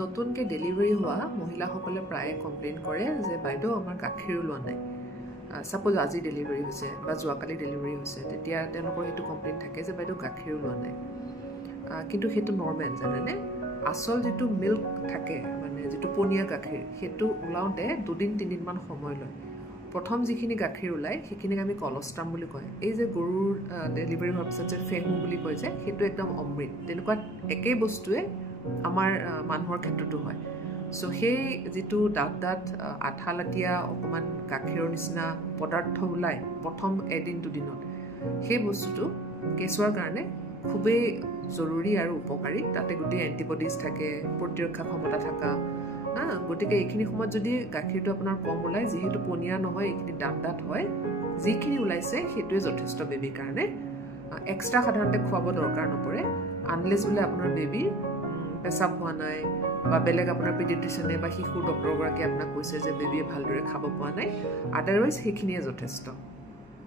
নতুনকৈ ডেলিভাৰী হোৱা মহিলাসকলে প্ৰায়ে কমপ্লেইন কৰে যে বাইদেউ আমাৰ গাখীৰ ওলোৱা নাই। সাপোজ আজি ডেলিভাৰী হৈছে বা যোৱাকালি ডেলিভাৰী হৈছে, তেতিয়া তেওঁলোকৰ সেইটো কমপ্লেইন থাকে যে বাইদেউ গাখীৰ ওলোৱা নাই। কিন্তু সেইটো নৰ্মেল, জানেনে? আচল যিটো মিল্ক থাকে, মানে যিটো পনীয়া গাখীৰ, সেইটো ওলাওঁতে 2-3 দিনমান সময় লয়। প্ৰথম যিখিনি গাখীৰ ওলায় সেইখিনিক আমি কলষ্ট্ৰাম বুলি কয়। এই যে গৰুৰ ডেলিভাৰী হোৱাৰ পিছত যে ফেহু বুলি কয় যে, সেইটো একদম অমৃত। তেনেকুৱা একেই বস্তুৱে আমাৰ মানুহৰ ক্ষেত্ৰতো হয়। চ' সেই যিটো ডাঠ আঠালাতীয়া অকণমান গাখীৰৰ নিচিনা পদাৰ্থ ওলায় প্ৰথম 1-2 দিনত, সেই বস্তুটো কেঁচুৱাৰ কাৰণে খুবেই জৰুৰী আৰু উপকাৰী। তাতে গোটেই এণ্টিবডিজ থাকে, প্ৰতিৰক্ষা ক্ষমতা থকা। গতিকে এইখিনি সময়ত যদি গাখীৰটো আপোনাৰ কম ওলায়, যিহেতু পনীয়া নহয়, এইখিনি ডাঠ হয়, যিখিনি ওলাইছে সেইটোৱে যথেষ্ট বেবীৰ কাৰণে। এক্সট্ৰা সাধাৰণতে খুৱাব দৰকাৰ নপৰে, আনলেছ বোলে আপোনাৰ বেবীৰ পেচাব হোৱা নাই বা বেলেগ আপোনাৰ পেডিয়াট্ৰিচিয়ানে বা শিশুৰ ডক্টৰগৰাকীয়ে আপোনাক কৈছে যে বেবীয়ে ভালদৰে খাব পোৱা নাই। আদাৰৱাইজ সেইখিনিয়ে যথেষ্ট।